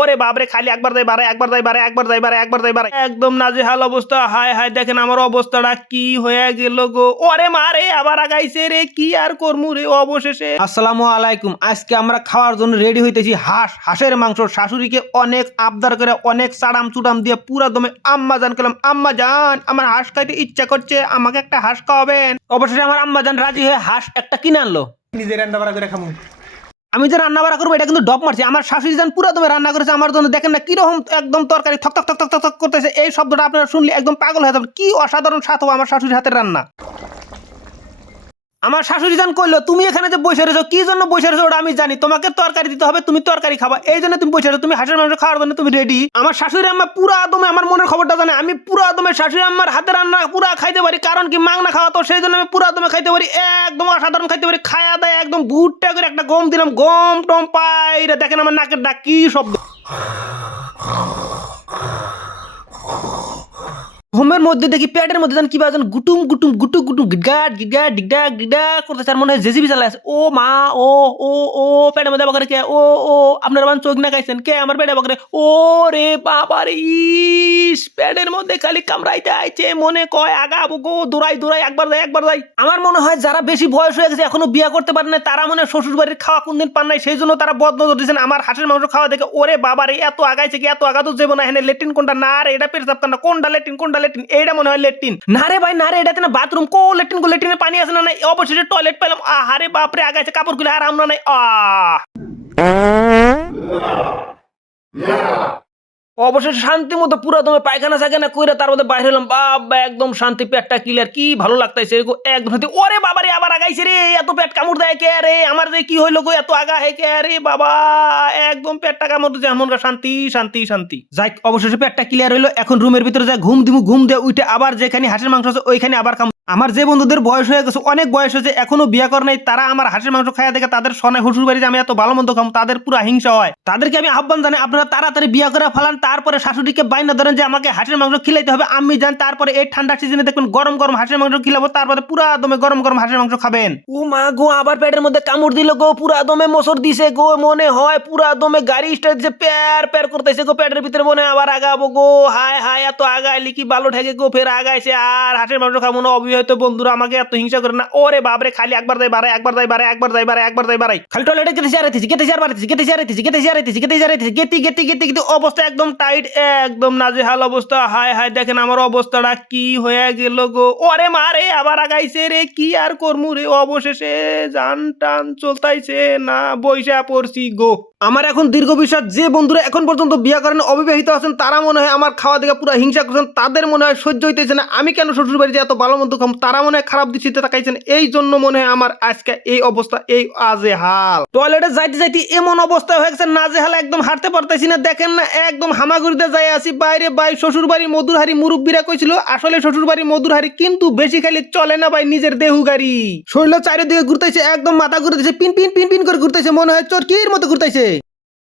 ওরে বাপরে খালি একবার যাই বারে একবার যাই বারে একবার যাই একবার যাই একদম নাজেহাল অবস্থা। হায় হায় দেখেন আমার অবস্থাটা কি হয়ে গেল গো। ওরে মারে আবার আগাইছে রে কি আর করমু রে অবশেষে? আসসালামু আলাইকুম। আজকে আমরা খাওয়ার জন্য রেডি হইতেছি হাঁস হাঁসের মাংস। শাশুড়িকে অনেক আবদার করে অনেক চাড়াম চুটাম দিয়ে পুরা দমে আম্মা জান করলাম আম্মা জান আমার হাঁস খাইতে ইচ্ছা করছে আমাকে একটা হাঁস খাওয়াবেন। অবশেষে আমার আম্মা জান রাজি হয়ে হাঁস একটা কিনে আনলো। নিজের রান্না বাড়া করে খামু। আমি যে রান্না বাড়া করব, এটা কিন্তু ডপ মারছে। আমার শাশুড়ি যান পুরো তুমি রান্না করেছে, আমার জন্য দেখেন না কীরকম একদম তরকারি থক থক থক থক থক করতেছে। এই শব্দটা আপনারা শুনলে একদম পাগল হয়ে যাবেন। কি অসাধারণ স্বাদ হব আমার শাশুড়ির হাতের রান্না। আমার শাশুড়ি যান কইলো, তুমি এখানে যে বসে রয়েছো, কি জন্য বসে রয়েছো? ওটা আমি জানি। তোমাকে তরকারি দিতে হবে, তুমি তরকারি খাবা। এই জন্য তুমি বসে রয়েছো, তুমি হাঁসের মাংস খাওয়ার জন্য তুমি রেডি আমার শাশুড়ি আম্মা পুরো আদমে আমার মনের খবরটা জানে। আমি পুরো আদমে শাশুড়ি আম্মার হাতে রান্না পুরো খাইতে পারি, কারণ কি মাংনা খাওয়া তো, সেই জন্য আমি পুরো আদমে খাইতে পারি, একদম অসাধারণ খাইতে পারি। খায়া দেয় একদম ভুট্টা করে একটা গম দিলাম, গম টম পাইরে দেখেন আমার নাকের ডাক কি শব্দ। ঘুমের মধ্যে দেখি পেটের মধ্যে যেন কি বাজন গুটুম গুটুম গুটু গুটুম গিডগা গিডগা ডিগডা গিডা করতেছে। আর মনে হয় জেসিবি চালাই আছে। ও মা, ও ও ও, পেটের মধ্যে বকরে কে ও ও, আপনার আমার চোখ না খাইছেন? কে আমার পেটে বকরে ও রে বাবা রে ইস, পেটের মধ্যে খালি কামড়াইতে আইছে, মনে কয় আগা গো, দৌড়াই দৌড়াই, একবার যাই একবার যাই। আমার মনে হয় যারা বেশি বয়স হয়ে গেছে, এখনও বিয়ে করতে পারে না তারা মনে হয় শ্বশুর বাড়ির খাওয়া কোনদিন পান নাই, সেই জন্য তারা বদনজর দিচ্ছেন আমার হাঁসের মাংস খাওয়া দেখে, ওরে বাবা রে এত আগাইছে কি, এত আগা তো যাব না, এখানে লেট্রিন কোনটা? না রে, এটা কান্না কোনটা লেট্রিন, কোনটা লেট্রিন এইটা মনে হয় লেট্রিন। না রে ভাই, না রে এটাতে না বাথরুম। কো লেট্রিন কো লেট্রিনের পানি আছে না নাই? অবশেষে টয়লেট পেলাম। আহারে বাপরে আগাছে কাপড়গুলো আর আমরা নাই? আহ। অবশেষে শান্তি মতো পুরো তোমার পায়খানা সায়খানা কইরা তার মধ্যে বাইরে হলাম বাবা, একদম শান্তি পেটটা ক্লিয়ার কি ভালো লাগতাইছে এরকম একদম ওরে বাবা রে, আবার আগাইছে রে, এত পেট কামড় দেয় কে রে? আমার যে কি হইল গো, এত আগা হে কে রে বাবা? একদম পেটটা কামড় দিচ্ছে এমন শান্তি শান্তি শান্তি। যাই অবশেষে পেটটা ক্লিয়ার হইল, এখন রুমের ভিতরে যা ঘুম দিমু, ঘুম দিয়ে উঠে আবার যেখানে হাঁসের মাংস আছে, ওইখানে আবার কাম আমার যে বন্ধুদের বয়স হয়ে গেছে, অনেক বয়স হয়েছে, এখনও বিয়ে করে নাই, তারা আমার হাঁসের মাংস খাইয়া দেখে তাদের সনে বাড়ি যে আমি এত ভালো মন্দ খাম তাদের পুরো হিংসা হয়। তাদেরকে আমি আহ্বান জানাই, আপনারা তাড়াতাড়ি বিয়ে করে ফেলান, তারপরে শাশুড়িকে বাইনা ধরেন যে আমাকে হাঁসের মাংস খিলাইতে হবে, আমি জান তারপরে এই ঠান্ডা সিজনে দেখবেন গরম গরম হাঁসের মাংস খিলাবো, তারপরে পুরা দমে গরম গরম হাঁসের মাংস খাবেন। ও মা গো, আবার পেটের মধ্যে কামড় দিল গো, পুরা দমে মোসর দিছে গো, মনে হয় পুরা দমে গাড়ি স্টার্ট যে প্যার প্যার করতেছে গো, পেটের ভিতরে মনে আবার আগাবো গো, হায় হায়, এত আগাইলি কি ভালো ঠেকে গো, ফের আগাইছে, আর হাঁসের মাংস খাব না অবিবাহিত বন্ধুরা আমাকে এত হিংসা করে না। ওরে বাপরে, খালি একবার যাই বারে একবার যাই বারে একবার যাই বারে একবার যাই বারে খালি টয়লেটে গেতে চারাইতেছি গেতে চার বাড়াইতেছি গেতে চারাইতেছি গেতে চারাইতেছি গেতে চারাইতেছি গেতি গেতি গেতি গেতি অবস্থা একদম টাইট একদম নাজেহাল অবস্থা। হায় হায়, দেখেন আমার অবস্থাটা কি হয়ে গেল গো। ওরে মারে আবার আগাইছে রে, কি আর করমু রে? অবশেষে জান টান চলতাইছে, না বইসা পড়ছি গো। আমার এখন দীর্ঘ বিশ্বাস যে বন্ধুরা এখন পর্যন্ত বিয়ে করেন, অবিবাহিত আছেন, তারা মনে হয় আমার খাওয়া দেখে পুরো হিংসা করছেন, তাদের মনে হয় সহ্য হইতেছে না। আমি কেন শ্বশুর বাড়িতে এত ভালো মন্দ খাম? তারা মনে হয় খারাপ দৃষ্টিতে তাকাইছেন। এই জন্য মনে হয় আমার আজকে এই অবস্থা, এই আজে হাল টয়লেটে যাইতে যাইতে এমন অবস্থা হয়ে গেছে নাজে হাল একদম হাঁটতে পারতেছি না। দেখেন না, একদম হামাগুড়িতে যাই আসি বাইরে বাই শ্বশুর বাড়ি মধুর হারি মুরব্বীরা কইছিল, আসলে শ্বশুর বাড়ি মধুর হারি কিন্তু বেশি খালি চলে না ভাই নিজের দেহু গাড়ি। শরীর চারিদিকে ঘুরতেছে, একদম মাথা ঘুরতেছে, পিন পিন পিন পিন করে ঘুরতেছে, মনে হয় চরকির মতো ঘুরতেছে।